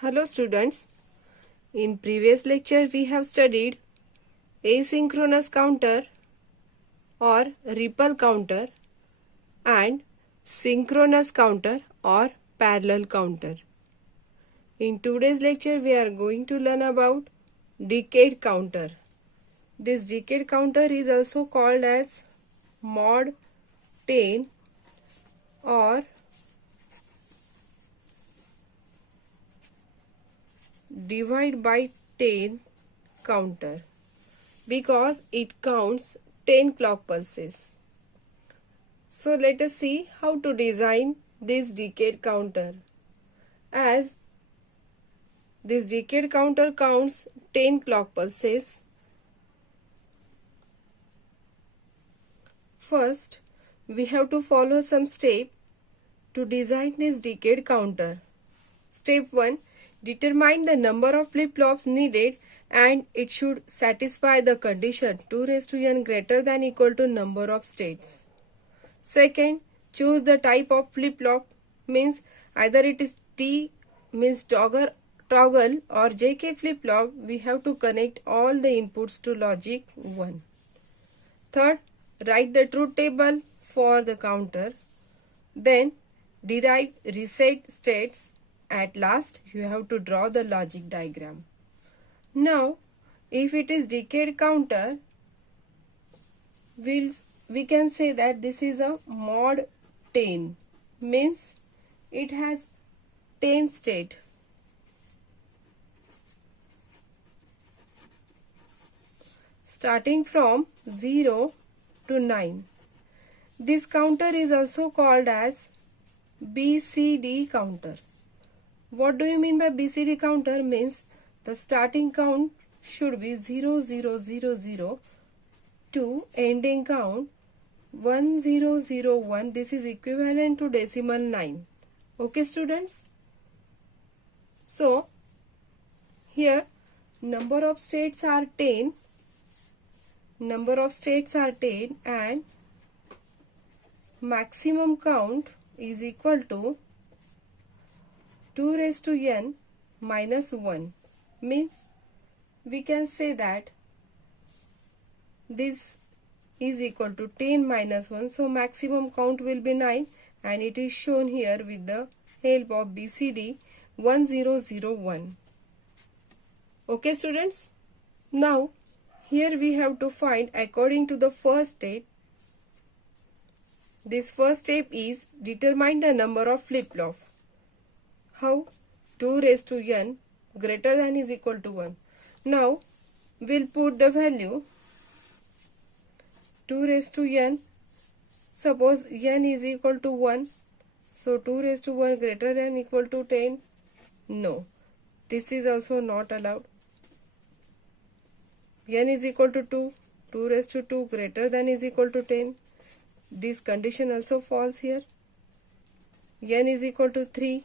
Hello students, in previous lecture we have studied asynchronous counter or ripple counter and synchronous counter or parallel counter. In today's lecture we are going to learn about decade counter. This decade counter is also called as mod 10 or divide by 10 counter because it counts 10 clock pulses. So let us see how to design this decade counter. As this decade counter counts 10 clock pulses, first we have to follow some steps to design this decade counter. Step 1. Determine the number of flip-flops needed and it should satisfy the condition 2 raised to n greater than equal to number of states. Second, choose the type of flip-flop, means either it is T means toggle or JK flip-flop. We have to connect all the inputs to logic 1. Third, write the truth table for the counter. Then derive reset states. At last, you have to draw the logic diagram. Now, if it is decade counter, we can say that this is a mod 10, means it has 10 state. Starting from 0 to 9. This counter is also called as BCD counter. What do you mean by BCD counter? Means the starting count should be 0000 to ending count 1001. This is equivalent to decimal 9. Okay students? So here number of states are 10. And maximum count is equal to 2 raised to n minus 1, means we can say that this is equal to 10 minus 1, so maximum count will be 9 and it is shown here with the help of BCD 1001. Okay students, now here we have to find according to the first step. This first step is determine the number of flip-flop. How? 2 raised to n greater than is equal to 1. Now we'll put the value 2 raised to n. Suppose n is equal to 1. So 2 raised to 1 greater than equal to 10. No. This is also not allowed. N is equal to 2. 2 raised to 2 greater than is equal to 10. This condition also falls here. N is equal to 3.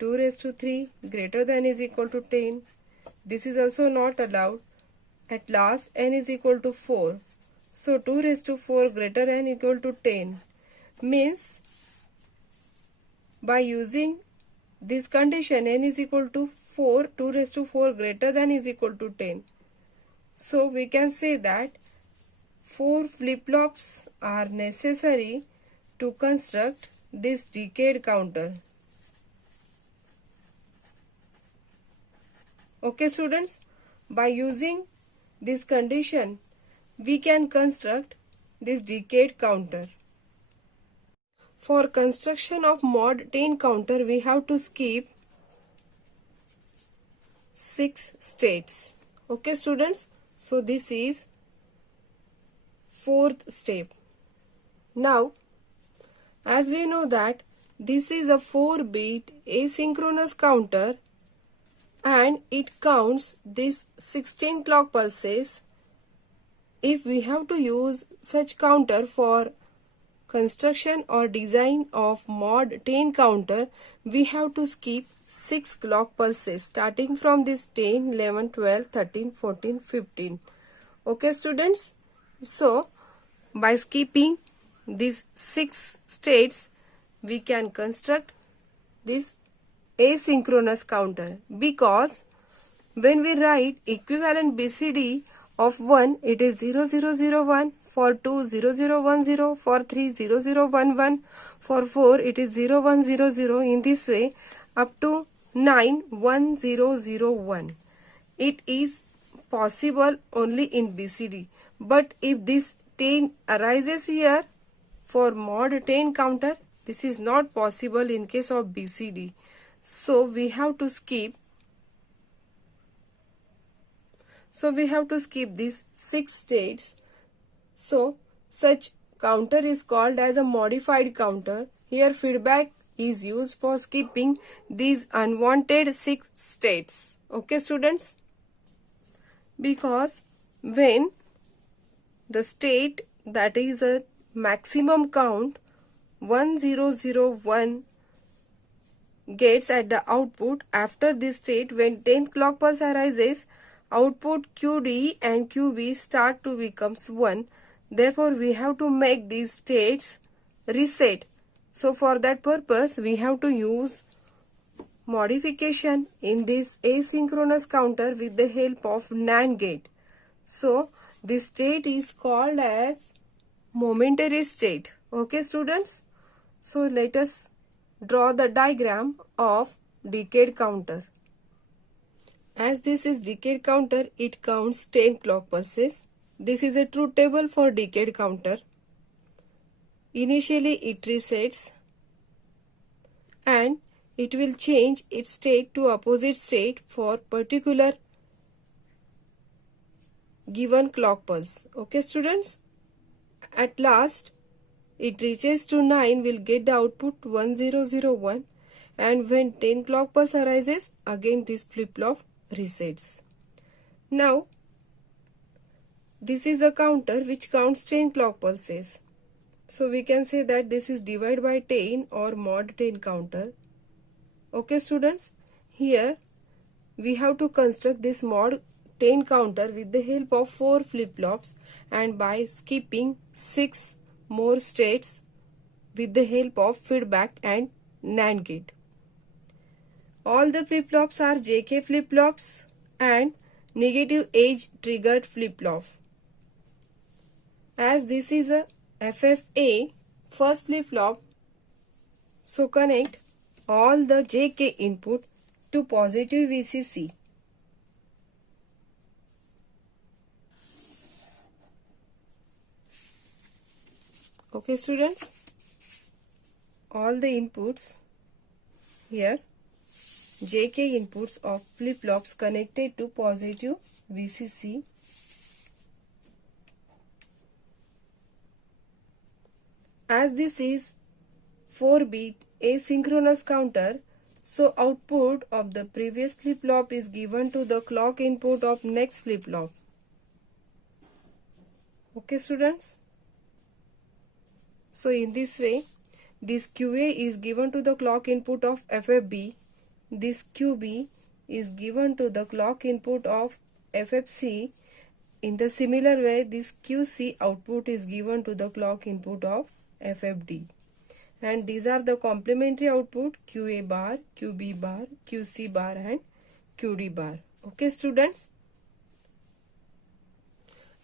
2 raised to 3 greater than is equal to 10. This is also not allowed. At last n is equal to 4. So 2 raised to 4 greater than equal to 10. Means by using this condition n is equal to 4, 2 raised to 4 greater than is equal to 10. So we can say that 4 flip-flops are necessary to construct this decade counter. Okay students, by using this condition we can construct this decade counter. For construction of mod 10 counter we have to skip 6 states. Okay students, so this is fourth step. Now as we know that this is a 4-bit asynchronous counter and it counts this 16 clock pulses. If we have to use such counter for construction or design of mod 10 counter, we have to skip 6 clock pulses starting from this 10, 11, 12, 13, 14, 15. Okay students, so by skipping these 6 states we can construct this asynchronous counter, because when we write equivalent BCD of 1, it is 0001, for 2 0010, for 3 0011, for 4 it is 0100, in this way up to 9 1001. It is possible only in BCD, but if this 10 arises here for mod 10 counter, this is not possible in case of BCD. So we have to skip. So we have to skip these 6 states. So such counter is called as a modified counter. Here feedback is used for skipping these unwanted 6 states. Okay students? Because when the state that is a maximum count 1001 gets at the output, after this state when 10 clock pulse arises, output QD and QB start to becomes 1. Therefore we have to make these states reset. So for that purpose we have to use modification in this asynchronous counter with the help of NAND gate. So this state is called as momentary state. Okay students? So let us draw the diagram of decade counter. As this is decade counter, it counts 10 clock pulses. This is a truth table for decade counter. Initially it resets and it will change its state to opposite state for particular given clock pulse. Okay students? At last it reaches to 9, will get the output 1001, and when 10 clock pulse arises, again this flip-flop resets. Now this is the counter which counts 10 clock pulses. So we can say that this is divide by 10 or mod 10 counter. Okay students, here we have to construct this mod 10 counter with the help of 4 flip-flops and by skipping 6 more states with the help of feedback and NAND gate. All the flip-flops are JK flip-flops and negative age triggered flip-flop. As this is a FFA first flip-flop, so connect all the JK input to positive VCC. Okay students, all the inputs here, JK inputs of flip-flops connected to positive VCC. As this is 4-bit asynchronous counter, so output of the previous flip-flop is given to the clock input of next flip-flop. Okay students? So in this way, this QA is given to the clock input of FFB, this QB is given to the clock input of FFC. In the similar way, this QC output is given to the clock input of FFD. And these are the complementary output QA bar, QB bar, QC bar and QD bar. Okay students?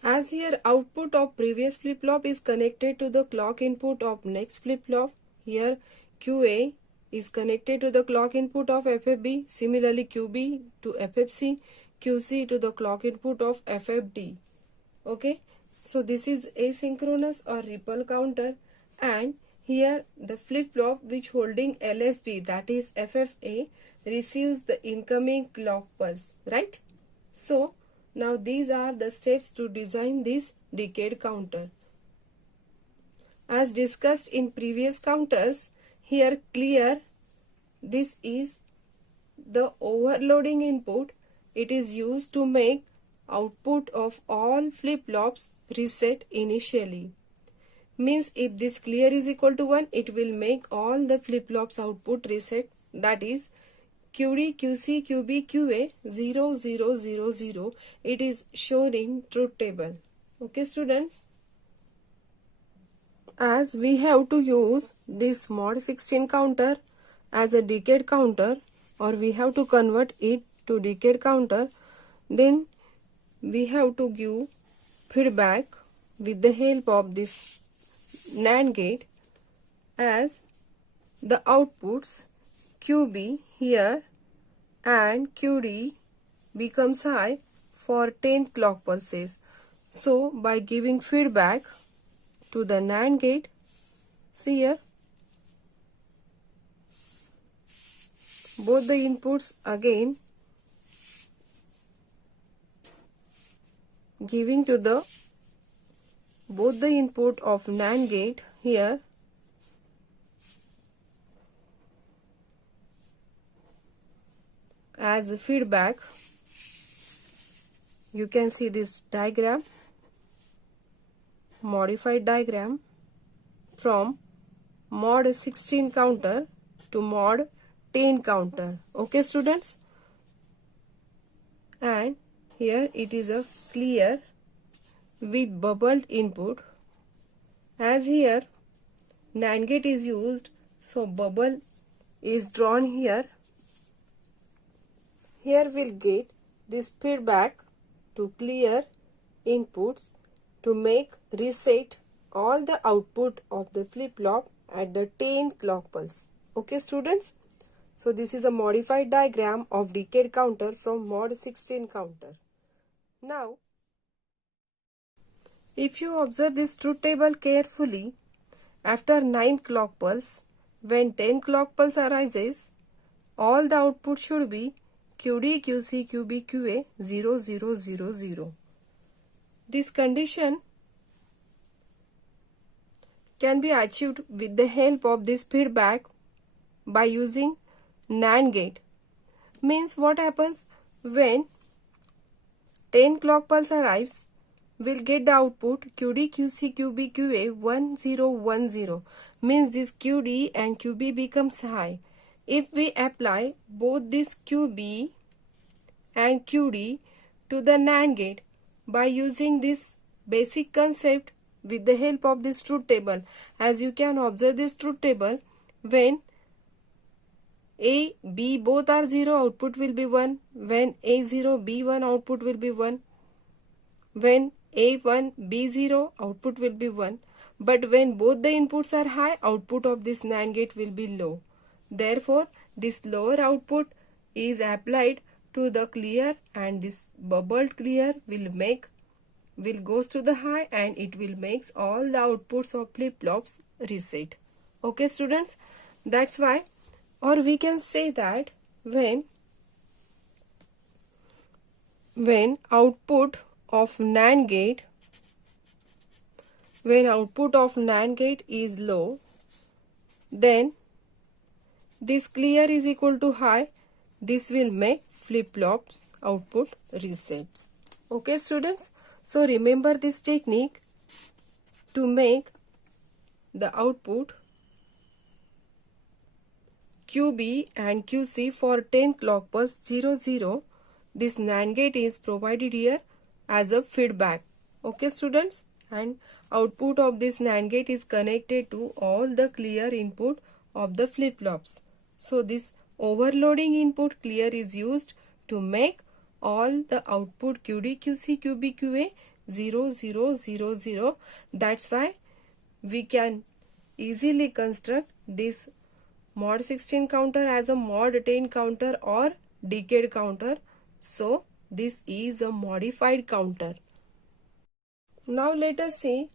As here output of previous flip-flop is connected to the clock input of next flip-flop, here QA is connected to the clock input of FFB, similarly QB to FFC, QC to the clock input of FFD. Okay, so this is asynchronous or ripple counter, and here the flip-flop which holding LSB, that is FFA, receives the incoming clock pulse, right? So now these are the steps to design this decade counter. As discussed in previous counters, here clear this is the overloading input. It is used to make output of all flip-flops reset initially. Means if this clear is equal to 1, it will make all the flip-flops output reset, that is QD, QC, QB, QA 0, 0, 0, 0. It is shown in truth table. Okay students? As we have to use this mod 16 counter as a decade counter, or we have to convert it to decade counter, then we have to give feedback with the help of this NAND gate, as the outputs QB here and QD becomes high for 10 clock pulses. So by giving feedback to the NAND gate, see here, both the inputs again giving to the both the input of NAND gate here as feedback. You can see this diagram, modified diagram from mod 16 counter to mod 10 counter. Okay students, and here it is a clear with bubbled input, as here NAND gate is used, so bubble is drawn here. Here we'll get this feedback to clear inputs to make reset all the output of the flip-flop at the 10 clock pulse. Okay students, so this is a modified diagram of decade counter from mod 16 counter. Now if you observe this truth table carefully, after 9 clock pulse, when 10 clock pulse arises, all the output should be QD, QC, QB, QA 0, 0, 0, 0. This condition can be achieved with the help of this feedback by using NAND gate. Means what happens when 10 clock pulse arrives, we'll get the output QD, QC, QB, QA 1, 0, 1, 0. Means this QD and QB becomes high. If we apply both this QB and QD to the NAND gate by using this basic concept with the help of this truth table, as you can observe this truth table, when A, B both are 0, output will be 1. When A0, B1, output will be 1. When A1, B0, output will be 1. But when both the inputs are high, output of this NAND gate will be low. Therefore, this lower output is applied to the clear, and this bubbled clear will goes to the high, and it will makes all the outputs of flip-flops reset. Okay students, that's why, or we can say that when output of NAND gate is low, then this clear is equal to high. This will make flip-flops output resets. Okay students, so remember this technique to make the output QB and QC for 10 clock pulse 0, 0. This NAND gate is provided here as a feedback. Okay students, and output of this NAND gate is connected to all the clear input of the flip-flops. So this overloading input clear is used to make all the output QD, QC, QB, QA 0, 0, 0, 0. That's why we can easily construct this mod 16 counter as a mod 10 counter or decade counter. So this is a modified counter. Now let us see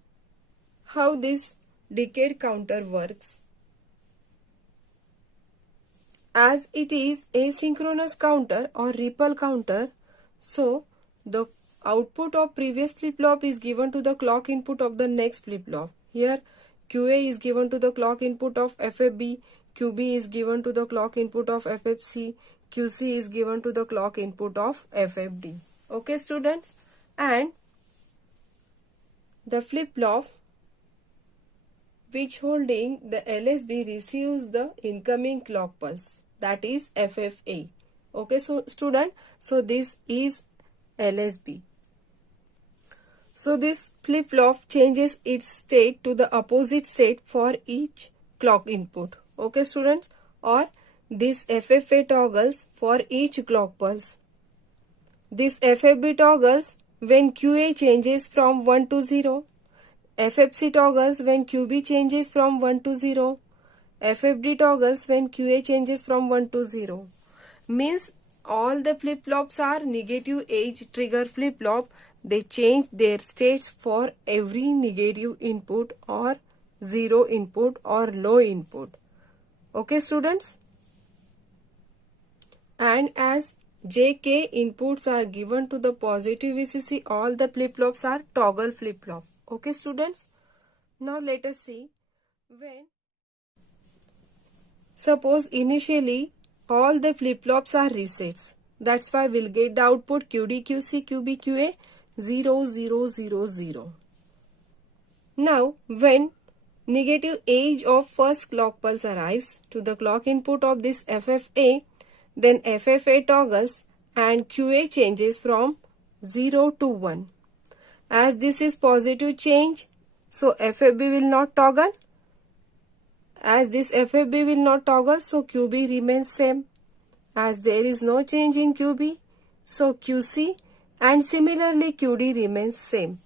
how this decade counter works. As it is asynchronous counter or ripple counter, so the output of previous flip-flop is given to the clock input of the next flip-flop. Here QA is given to the clock input of FFB, QB is given to the clock input of FFC, QC is given to the clock input of FFD. Okay students, and the flip-flop which holding the LSB receives the incoming clock pulse, that is FFA. Okay so student, so this is LSB. So this flip-flop changes its state to the opposite state for each clock input. Okay students, or this FFA toggles for each clock pulse. This FFB toggles when QA changes from 1 to 0. FFC toggles when QB changes from 1 to 0. FFD toggles when QA changes from 1 to 0. Means all the flip-flops are negative age trigger flip-flop. They change their states for every negative input or zero input or low input. Okay, students? And as JK inputs are given to the positive VCC, all the flip-flops are toggle flip-flop. Okay, students? Now let us see when suppose initially all the flip-flops are resets. That's why we'll get the output QD, QC, QB, QA 0, 0, 0, 0. Now when negative age of first clock pulse arrives to the clock input of this FFA, then FFA toggles and QA changes from 0 to 1. As this is positive change, so FFB will not toggle. As this FFB will not toggle, so QB remains same. As there is no change in QB, so QC and similarly QD remains same.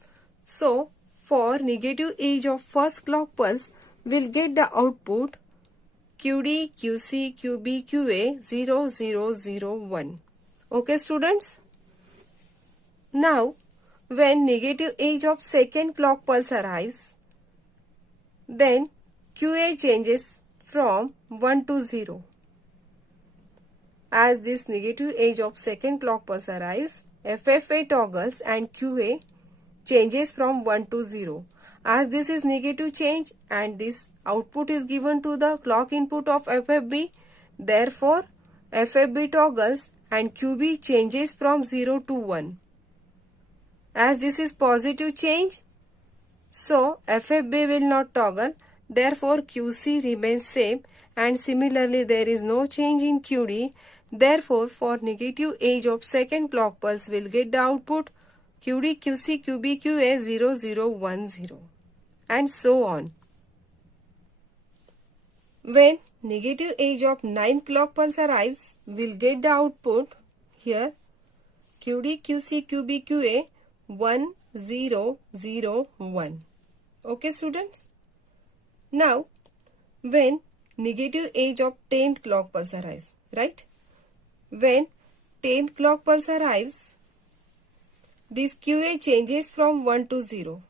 So for negative age of first clock pulse, we'll get the output QD, QC, QB, QA 0, 0, 0, 1. Okay, students? Now, when negative age of second clock pulse arrives, then QA changes from 1 to 0. As this negative age of second clock pulse arrives, FFA toggles and QA changes from 1 to 0. As this is negative change and this output is given to the clock input of FFB, therefore FFB toggles and QB changes from 0 to 1. As this is positive change, so FFB will not toggle, therefore QC remains same, and similarly there is no change in QD, therefore for negative age of second clock pulse we'll get the output QD, QC, QB, QA 0, 0, 1, 0, and so on. When negative age of ninth clock pulse arrives, we'll get the output here QD, QC, QB, QA 1, 0, 0, 1. Okay, students? Now, when negative age of 10th clock pulse arrives, right? When 10th clock pulse arrives, this QA changes from 1 to 0.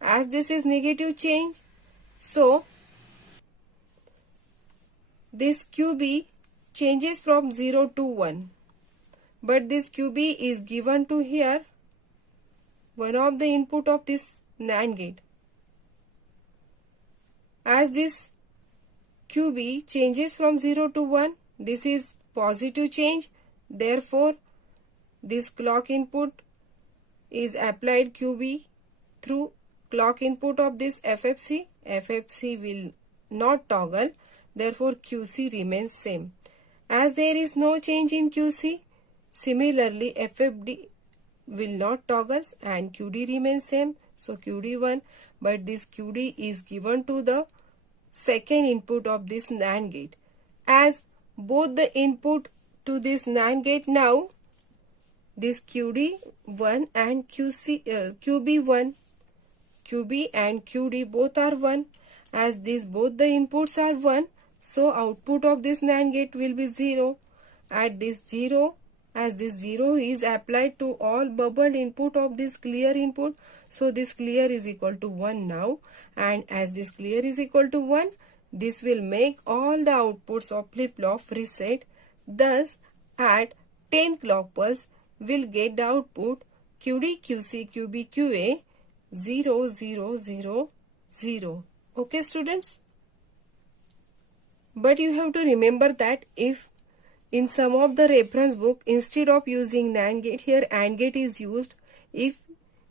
As this is negative change, so this QB changes from 0 to 1. But this QB is given to here, one of the input of this NAND gate. As this QB changes from 0 to 1, this is positive change, therefore this clock input is applied QB through clock input of this FFC. FFC will not toggle, therefore QC remains same. As there is no change in QC, similarly FFD will not toggle and QD remains same, so QD1, but this QD is given to the second input of this NAND gate. As both the input to this NAND gate now, this QD1 and QB1, QB and QD both are 1. As these both the inputs are 1, so output of this NAND gate will be 0. At this 0, as this 0 is applied to all bubbled input of this clear input, so this clear is equal to 1 now, and as this clear is equal to 1, this will make all the outputs of flip-flop reset. Thus, at 10 clock pulse, we'll get the output QD, QC, QB, QA 0, 0, 0, 0. Okay, students? But you have to remember that if in some of the reference book, instead of using NAND gate, here AND gate is used. If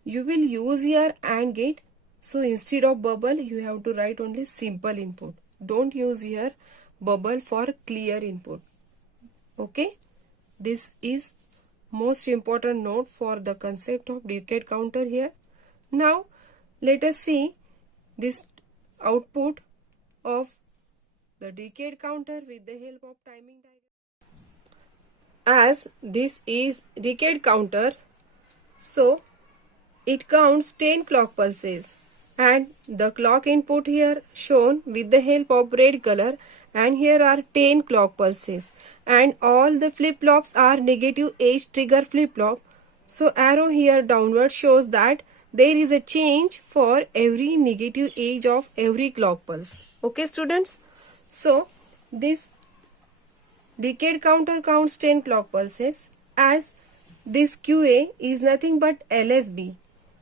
you will use here AND gate, so instead of bubble, you have to write only simple input. Don't use here bubble for clear input. Okay? This is most important note for the concept of decade counter here. Now, let us see this output of the decade counter with the help of timing diagram. As this is decade counter, so it counts 10 clock pulses, and the clock input here shown with the help of red color, and here are 10 clock pulses, and all the flip-flops are negative age trigger flip-flop. So arrow here downward shows that there is a change for every negative age of every clock pulse. Okay students, so this decade counter counts 10 clock pulses, as this QA is nothing but LSB,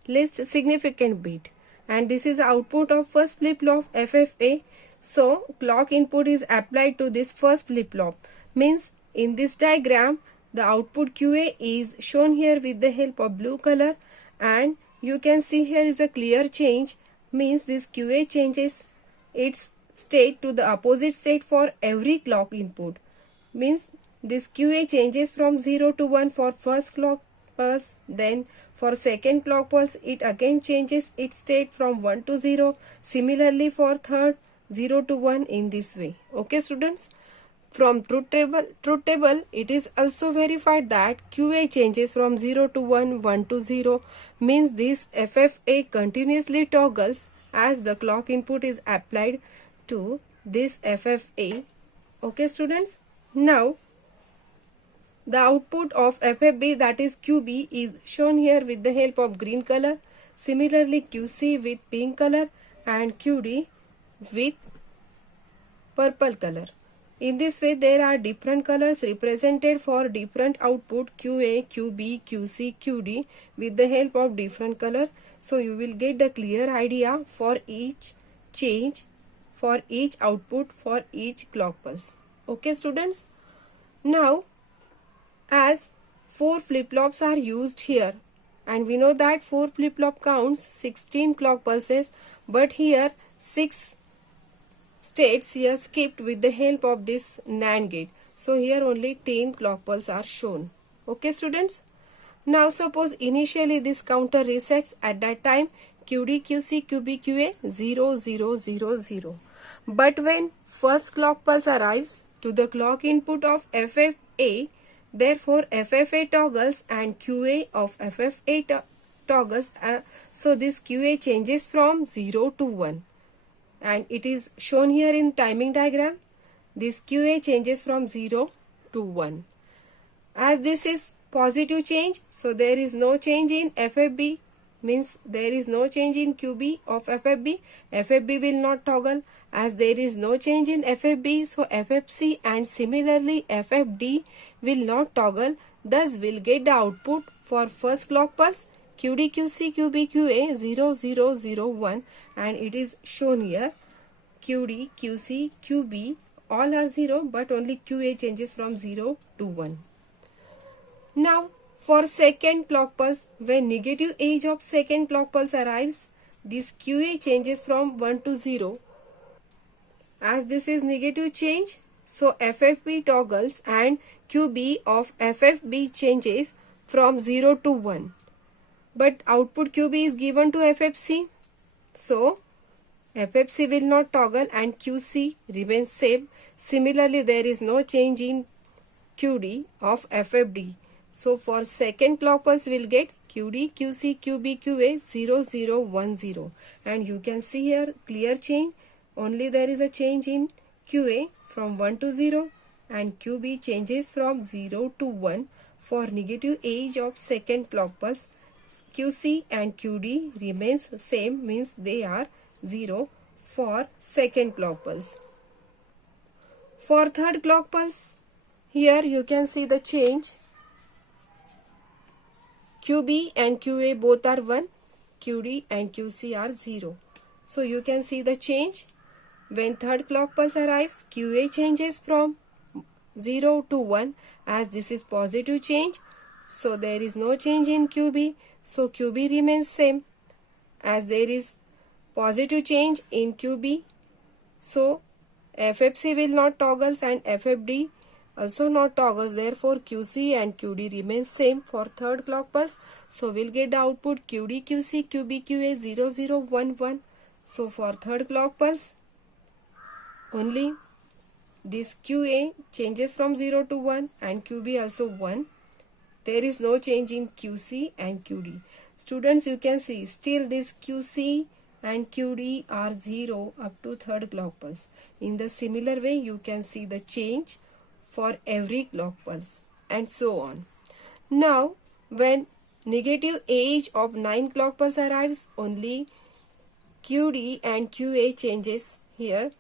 least significant bit, and this is output of first flip-flop FFA. So clock input is applied to this first flip-flop, means in this diagram the output QA is shown here with the help of blue color, and you can see here is a clear change, means this QA changes its state to the opposite state for every clock input, means this QA changes from 0 to 1 for first clock pulse, then for second clock pulse it again changes its state from 1 to 0, similarly for third 0 to 1, in this way. Okay students, from truth table it is also verified that QA changes from 0 to 1, 1 to 0, means this FFA continuously toggles as the clock input is applied to this FFA. Okay students, now the output of FFB, that is QB, is shown here with the help of green color, similarly QC with pink color, and QD with purple color. In this way there are different colors represented for different output QA, QB, QC, QD with the help of different color. So you will get the clear idea for each change, for each output, for each clock pulse. Okay students, now as 4 flip-flops are used here, and we know that 4 flip-flop counts 16 clock pulses, but here 6 states here skipped with the help of this NAND gate. So here only 10 clock pulses are shown. Okay students, now suppose initially this counter resets at that time QD, QC, QB, QA 0 0 0 0, but when first clock pulse arrives to the clock input of FFA, therefore FFA toggles and QA of FFA toggles, so this QA changes from 0 to 1, and it is shown here in timing diagram. This QA changes from 0 to 1. As this is positive change, so there is no change in FFB, means there is no change in QB of FFB. FFB will not toggle. As there is no change in FFB, so FFC and similarly FFD will not toggle. Thus will get the output for first clock pulse QD, QC, QB, QA 0 0 0 1, and it is shown here QD, QC, QB all are 0, but only QA changes from 0 to 1. Now for second clock pulse, when negative age of second clock pulse arrives, this QA changes from 1 to 0. As this is negative change, so FFB toggles and QB of FFB changes from 0 to 1. But output QB is given to FFC, so FFC will not toggle and QC remains same. Similarly, there is no change in QD of FFD. So for second clock pulse we will get QD, QC, QB, QA 0 0 1 0, and you can see here clear change. Only there is a change in QA from 1 to 0, and QB changes from 0 to 1 for negative age of second clock pulse. QC and QD remains same, means they are 0 for second clock pulse. For third clock pulse, here you can see the change. QB and QA both are 1, QD and QC are 0. So you can see the change. When third clock pulse arrives, QA changes from 0 to 1, as this is positive change. So there is no change in QB. So QB remains same. As there is positive change in QB, so FFC will not toggles and FFD also not toggles. Therefore QC and QD remains same for third clock pulse. So we'll get the output QD, QC, QB, QA 0 0 1 1. So for third clock pulse, only this QA changes from 0 to 1 and QB also 1. There is no change in QC and QD. Students, you can see still this QC and QD are 0 up to third clock pulse. In the similar way, you can see the change for every clock pulse and so on. Now, when negative age of 9 clock pulse arrives, only QD and QA changes here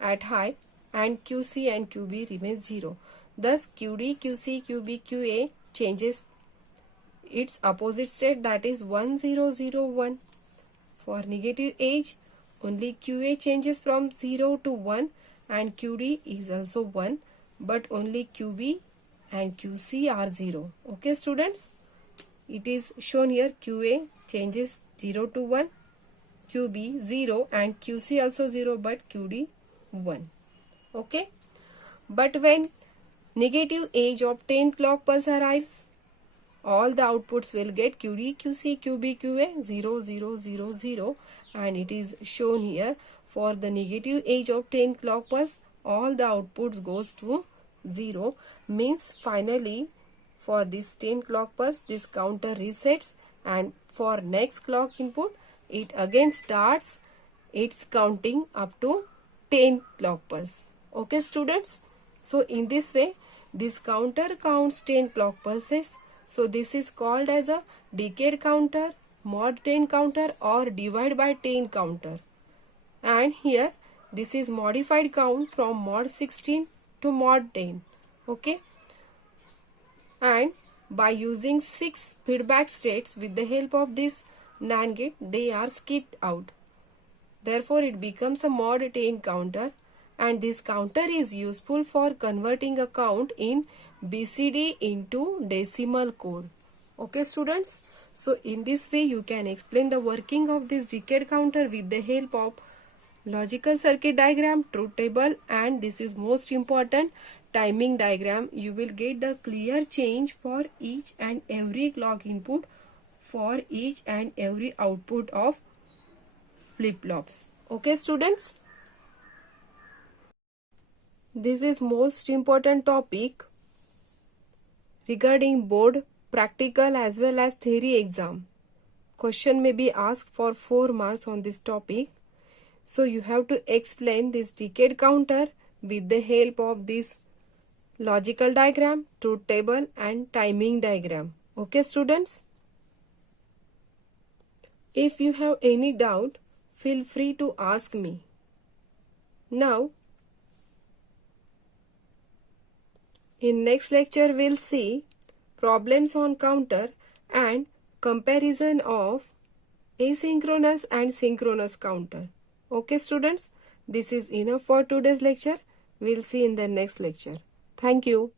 at high and QC and QB remains 0. Thus, QD, QC, QB, QA changes its opposite state, that is 1001. For negative age, only QA changes from 0 to 1 and QD is also 1, but only QB and QC are 0. Okay students, it is shown here QA changes 0 to 1, QB 0 and QC also 0, but QD 1. Okay, but when negative age of 10 clock pulse arrives, all the outputs will get QD, QC, QB, QA 0, 0, 0, 0, and it is shown here for the negative age of 10 clock pulse, all the outputs goes to 0, means finally for this 10 clock pulse this counter resets, and for next clock input it again starts its counting up to 10 clock pulse. Okay students, so in this way this counter counts 10 clock pulses. So this is called as a decade counter, mod 10 counter or divide by 10 counter. And here this is modified count from mod 16 to mod 10. Okay. And by using 6 feedback states with the help of this NAND gate, they are skipped out. Therefore it becomes a mod 10 counter, and this counter is useful for converting a count in BCD into decimal code. Okay students, so in this way you can explain the working of this decade counter with the help of logical circuit diagram, truth table, and this is most important, timing diagram. You will get the clear change for each and every clock input for each and every output of flip-flops. Okay students, this is most important topic regarding board, practical as well as theory exam. Question may be asked for 4 marks on this topic. So you have to explain this decade counter with the help of this logical diagram, truth table, and timing diagram. Okay students? If you have any doubt, feel free to ask me. Now, in next lecture we'll see problems on counter and comparison of asynchronous and synchronous counter. Okay students, this is enough for today's lecture. We'll see in the next lecture. Thank you.